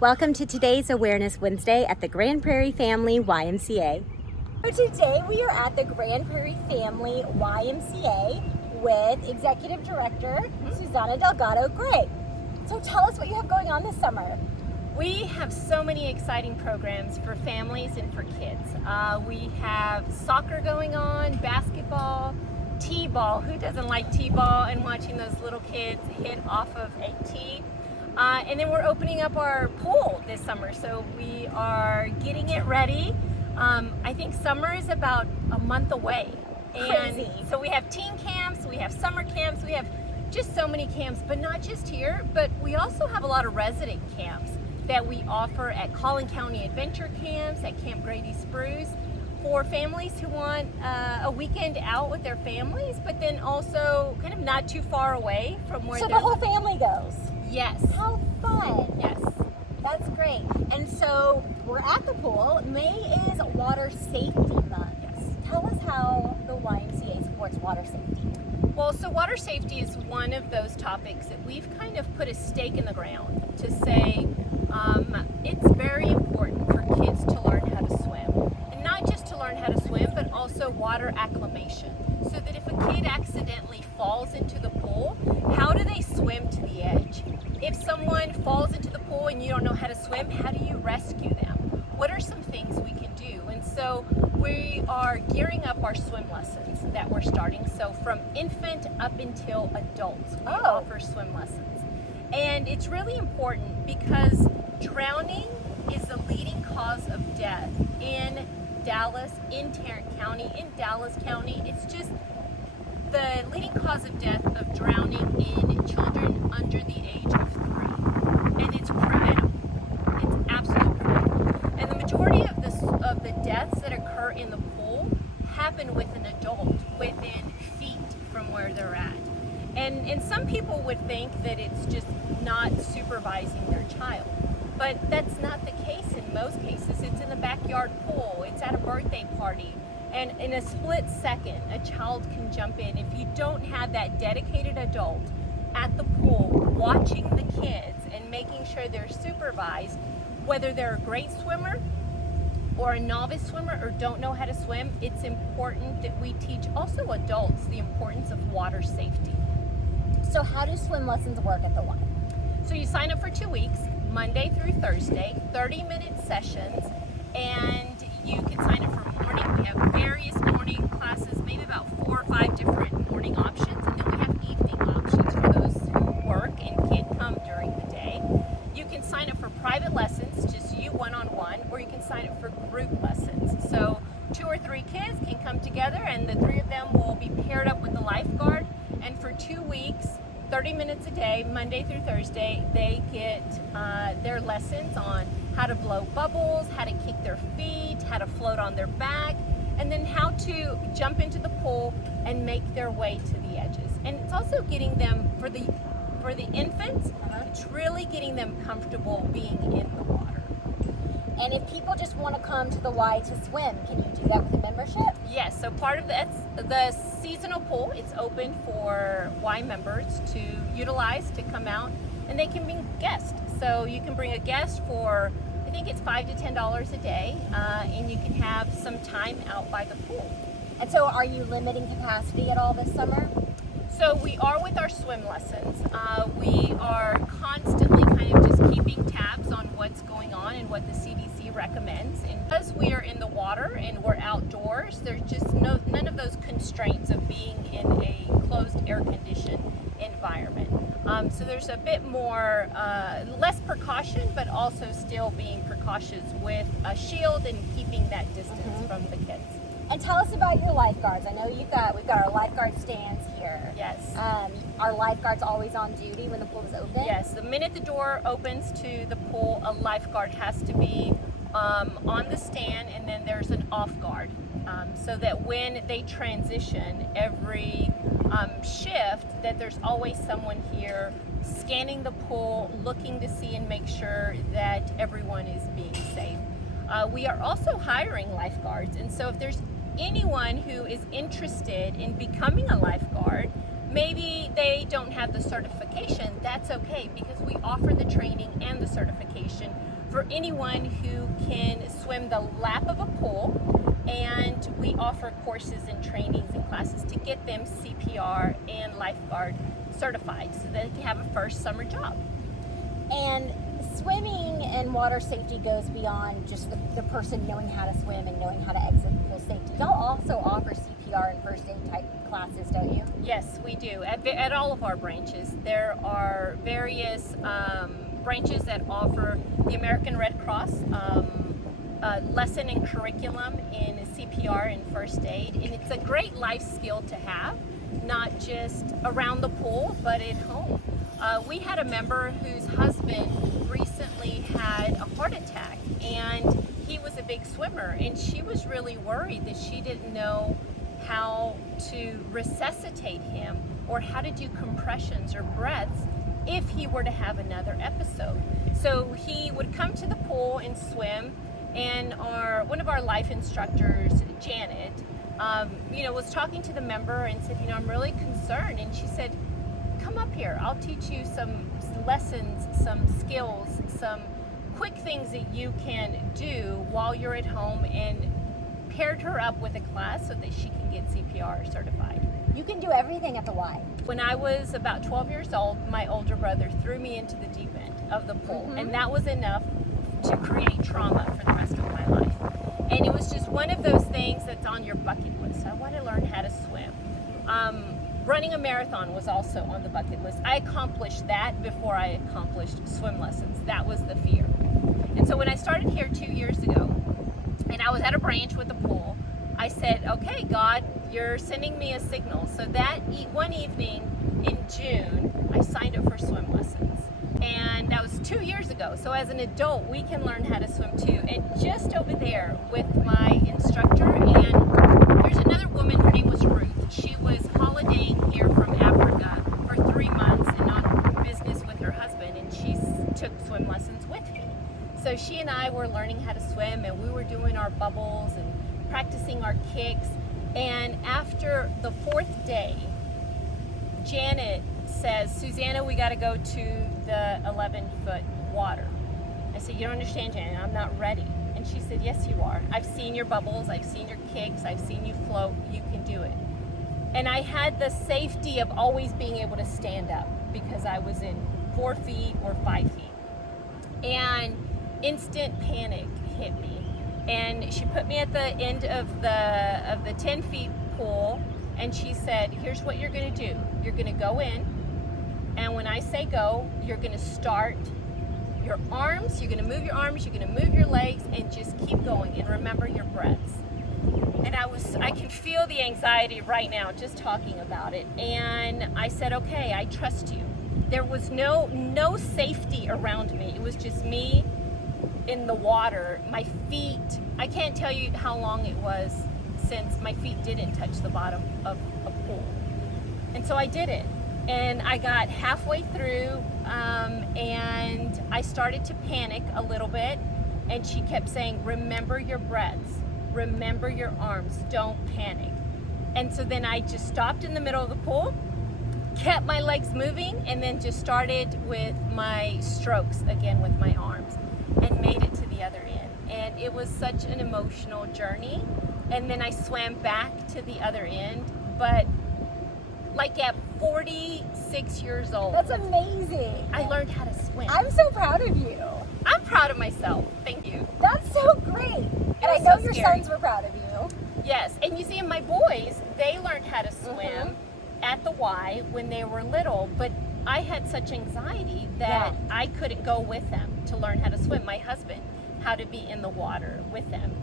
Welcome to today's Awareness Wednesday at the Grand Prairie Family YMCA. So today we are at the Grand Prairie Family YMCA with Executive Director Suzana Delgado-Gray. So tell us what you have going on this summer. We have so many exciting programs for families and for kids. We have soccer going on, basketball, t-ball. Who doesn't like t-ball and watching those little kids hit off of a tee? And then we're opening up our pool this summer, so we are getting it ready. I think summer is about a month away. Crazy. And so we have teen camps, we have summer camps, we have just so many camps, but not just here, but we also have a lot of resident camps that we offer at Collin County Adventure Camps, at Camp Grady Spruce, for families who want a weekend out with their families, but then also kind of not too far away from where So the whole family goes? Yes. How fun. Yes. That's great. And so we're at the pool. May is Water Safety Month. Yes. Tell us how the YMCA supports water safety. Well, so water safety is one of those topics that we've kind of put a stake in the ground to say it's very important for kids to learn how to swim. And not just to learn how to swim, but also water acclimation. So that if a kid accidentally falls into the pool, how do they swim to the edge? If someone falls into the pool and you don't know how to swim, how do you rescue them? What are some things we can do? And so we are gearing up our swim lessons that we're starting. So from infant up until adults, we offer swim lessons. And it's really important because drowning is the leading cause of death in Dallas, in Tarrant County, in Dallas County. It's just the leading cause of death of drowning in children under the age of 3. And it's preventable. It's absolutely preventable. And the majority of the deaths that occur in the pool happen with an adult within feet from where they're at. And some people would think that it's just not supervising their child. But that's not the case in most cases. It's in the backyard pool, it's at a birthday party, and in a split second, a child can jump in. If you don't have that dedicated adult at the pool watching the kids and making sure they're supervised, whether they're a great swimmer or a novice swimmer or don't know how to swim, it's important that we teach also adults the importance of water safety. So how do swim lessons work at the Y? So you sign up for 2 weeks, Monday through Thursday, 30-minute sessions, and you can sign up for morning. We have various morning classes, maybe about 4 or 5 different morning options, and then we have evening options for those who work and can't come during the day. You can sign up for private lessons, just you one-on-one, or you can sign up for group lessons. So 2 or 3 kids can come together, and the 3 of them will be paired up with the lifeguard, and for 2 weeks, 30 minutes a day, Monday through Thursday, they get their lessons on how to blow bubbles, how to kick their feet, how to float on their back, and then how to jump into the pool and make their way to the edges. And it's also getting them, for the infants, it's really getting them comfortable being in the water. And if people just want to come to the Y to swim, can you do that with a membership? Yes, so part of that's the seasonal pool. It's open for Y members to utilize, to come out, and they can bring guests. So you can bring a guest for, I think it's $5 to $10 a day, and you can have some time out by the pool. And so are you limiting capacity at all this summer? So we are with our swim lessons. We are constantly kind of just keeping tabs on what's going on and what the CDC recommends. And because we are in the water and we're outdoors, there's just none of those constraints of being in a closed air-conditioned environment. So there's a bit more, less precaution, but also still being precautious with a shield and keeping that distance from the kids. And tell us about your lifeguards. I know we've got our lifeguard stands here. Yes. Are lifeguards always on duty when the pool is open? Yes. The minute the door opens to the pool, a lifeguard has to be on the stand, and then there's an off guard. So that when they transition every shift, that there's always someone here scanning the pool, looking to see and make sure that everyone is being safe. We are also hiring lifeguards, and so if there's anyone who is interested in becoming a lifeguard, maybe they don't have the certification, that's okay, because we offer the training and the certification for anyone who can swim the lap of a pool, and we offer courses and trainings and classes to get them CPR and lifeguard certified so that they can have a first summer job. And swimming and water safety goes beyond just the person knowing how to swim and knowing how to exit the pool safety. Y'all also offer CPR and first aid type classes, don't you? Yes, we do. At all of our branches, there are various branches that offer the American Red Cross lesson and curriculum in CPR and first aid, and it's a great life skill to have, not just around the pool, but at home. We had a member whose husband recently had a heart attack, and he was a big swimmer, and she was really worried that she didn't know how to resuscitate him or how to do compressions or breaths if he were to have another episode. So he would come to the pool and swim, and one of our life instructors, Janet, was talking to the member and said, I'm really concerned. And she said, come up here, I'll teach you some lessons, some skills, some quick things that you can do while you're at home, and paired her up with a class so that she can get CPR certified. You can do everything at the Y. When I was about 12 years old, my older brother threw me into the deep end of the pool, and that was enough to create trauma for the rest of my life. And it was just one of those things that's on your bucket list. I want to learn how to swim. Running a marathon was also on the bucket list. I accomplished that before I accomplished swim lessons. That was the fear. And so when I started here 2 years ago, and I was at a branch with a pool, I said, okay, God, you're sending me a signal. So that one evening in June, I signed up for swim lessons. And that was 2 years ago. So as an adult, we can learn how to swim too. And just over there with my instructor, and there's another woman, her name was Ruth. She was holidaying here from Africa for 3 months and on business with her husband, and she took swim lessons with me. So she and I were learning how to swim, and we were doing our bubbles and practicing our kicks. And after the 4th day, Janet says, Suzana, we got to go to the 11-foot water. I said, you don't understand, Janet, I'm not ready. And she said, yes, you are. I've seen your bubbles, I've seen your kicks, I've seen you float, you can do it. And I had the safety of always being able to stand up because I was in 4 feet or 5 feet. And instant panic hit me. And she put me at the end of the 10 feet pool, and she said, here's what you're going to do. You're going to go in, and when I say go, you're going to start your arms, you're going to move your arms, you're going to move your legs, and just keep going, and remember your breaths. And I can feel the anxiety right now just talking about it. And I said, okay, I trust you. There was no safety around me. It was just me in the water. My feet, I can't tell you how long it was since my feet didn't touch the bottom of a pool. And so I did it. And I got halfway through, and I started to panic a little bit. And she kept saying, remember your breaths. Remember your arms, don't panic. And so then I just stopped in the middle of the pool, kept my legs moving, and then just started with my strokes again with my arms, and made it to the other end. And it was such an emotional journey. And then I swam back to the other end, but like at 46 years old. That's amazing. I learned how to swim. I'm so proud of you. I'm proud of myself. Thank you. That's so great. And I know your sons were proud of you. Yes, and you see, my boys, they learned how to swim at the Y when they were little, but I had such anxiety that I couldn't go with them to learn how to swim. My husband had to be in the water with them.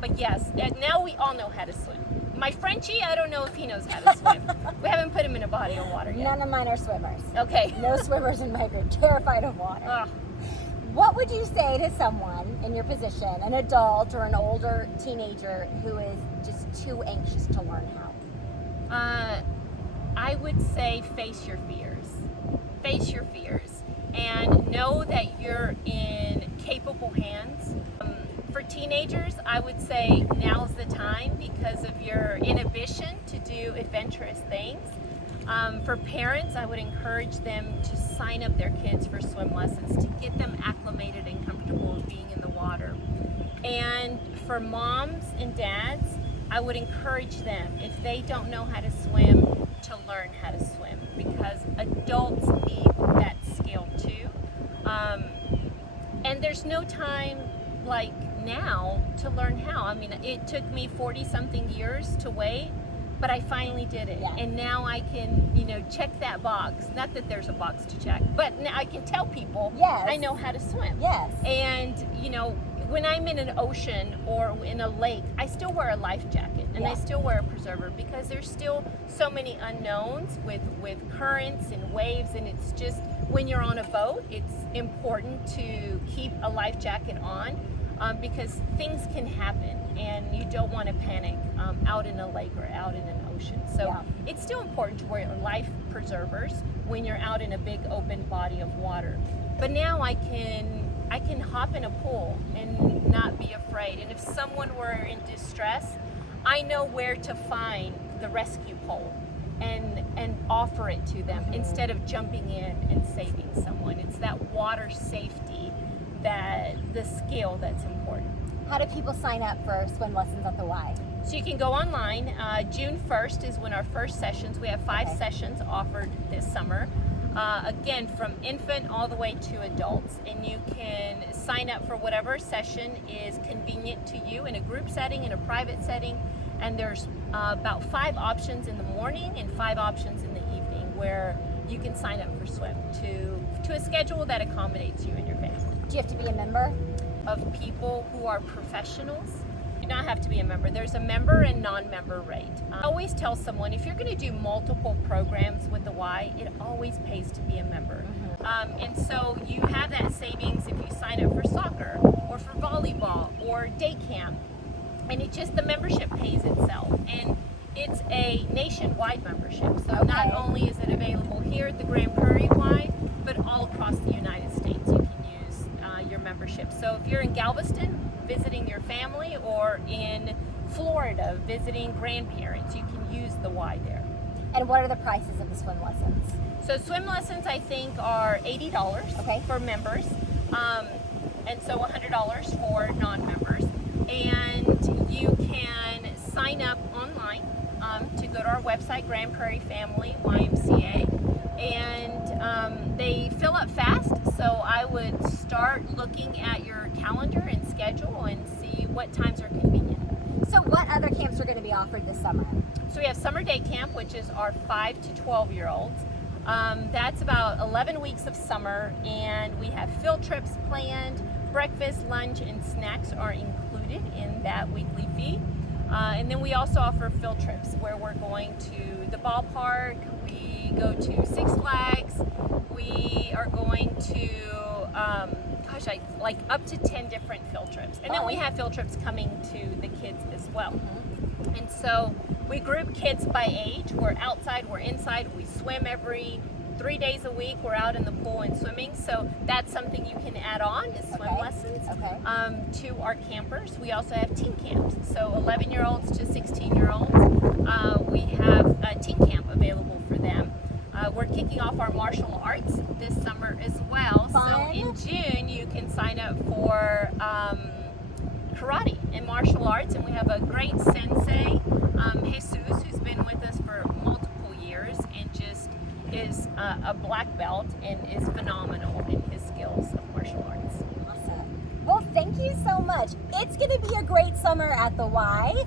But yes, now we all know how to swim. My Frenchie, I don't know if he knows how to swim. We haven't put him in a body of water yet. None of mine are swimmers. Okay. No swimmers in my group. Terrified of water. Ugh. What would you say to someone in your position, an adult or an older teenager who is just too anxious to learn how? I would say face your fears. Face your fears and know that you're in capable hands. For teenagers, I would say now's the time because of your inhibition to do adventurous things. For parents, I would encourage them to sign up their kids for swim lessons to get them acclimated and comfortable for moms and dads, I would encourage them, if they don't know how to swim, to learn how to swim, because adults need that skill too. And there's no time like now to learn how. I mean, it took me 40 something years to wait, but I finally did it. Yeah. And now I can, check that box. Not that there's a box to check, but now I can tell people Yes. I know how to swim. Yes. And, when I'm in an ocean or in a lake, I still wear a life jacket and I still wear a preserver, because there's still so many unknowns with currents and waves. And it's just, when you're on a boat, it's important to keep a life jacket on, because things can happen and you don't want to panic out in a lake or out in an ocean. So it's still important to wear life preservers when you're out in a big open body of water. But now I can hop in a pool and not be afraid. And if someone were in distress, I know where to find the rescue pole and offer it to them instead of jumping in and saving someone. It's that water safety, that the skill that's important. How do people sign up for swim lessons at the Y? So you can go online. June 1st is when our first sessions, we have 5 sessions offered this summer. Again, from infant all the way to adults, and you can sign up for whatever session is convenient to you, in a group setting, in a private setting. And there's about 5 options in the morning and 5 options in the evening where you can sign up for swim to a schedule that accommodates you and your family. Do you have to be a member? Of people who are professionals, you do not have to be a member. There's a member and non-member rate. I always tell someone, if you're going to do multiple programs with the Y, it always pays to be a member. And so you have that savings if you sign up for soccer or for volleyball or day camp, and the membership pays itself. And it's a nationwide membership. So not only is it available here at the Grand Prairie Y, but all across the United States you can use your membership. So if you're in Galveston visiting your family, or in Florida visiting grandparents, you can use the Y there. And what are the prices of the swim lessons? So swim lessons, I think, are $80 for members, and so $100 for non-members. And you can sign up online to go to our website, Grand Prairie Family YMCA, and they fill up fast. So I would start looking at your calendar and schedule and see what times are convenient. So what other camps are going to be offered this summer? So we have summer day camp, which is our 5 to 12-year-olds. That's about 11 weeks of summer, and we have field trips planned. Breakfast, lunch, and snacks are included in that weekly fee. And then we also offer field trips where we're going to the ballpark, we go to Six Flags, we are going to, up to 10 different field trips. And then we have field trips coming to the kids as well. And so we group kids by age. We're outside, we're inside, we swim every 3 days a week. We're out in the pool and swimming. So that's something you can add on, is swim lessons to our campers. We also have teen camps. So 11-year-olds to 16-year-olds. We have a teen camp available for them. We're kicking off our martial arts this summer as well. So in June, you can sign up for karate and martial arts, and we have a great sensei, Jesus, who's been with us for multiple years and just is a black belt and is phenomenal in his skills of martial arts. Awesome. Well, thank you so much. It's going to be a great summer at the Y.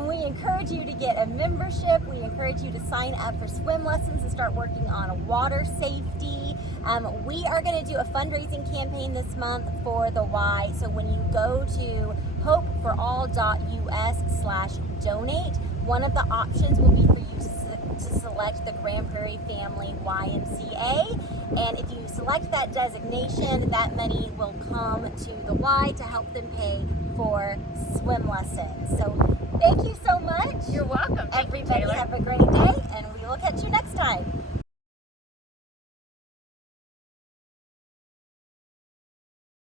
We encourage you to get a membership. We encourage you to sign up for swim lessons and start working on water safety. We are going to do a fundraising campaign this month for the Y. So when you go to hopeforall.us/donate, one of the options will be for you to select the Grand Prairie Family YMCA. And if you select that designation, that money will come to the Y to help them pay for swim lessons. So thank you so much. You're welcome. Thank you, Everybody Taylor. have a great day, and we will catch you next time.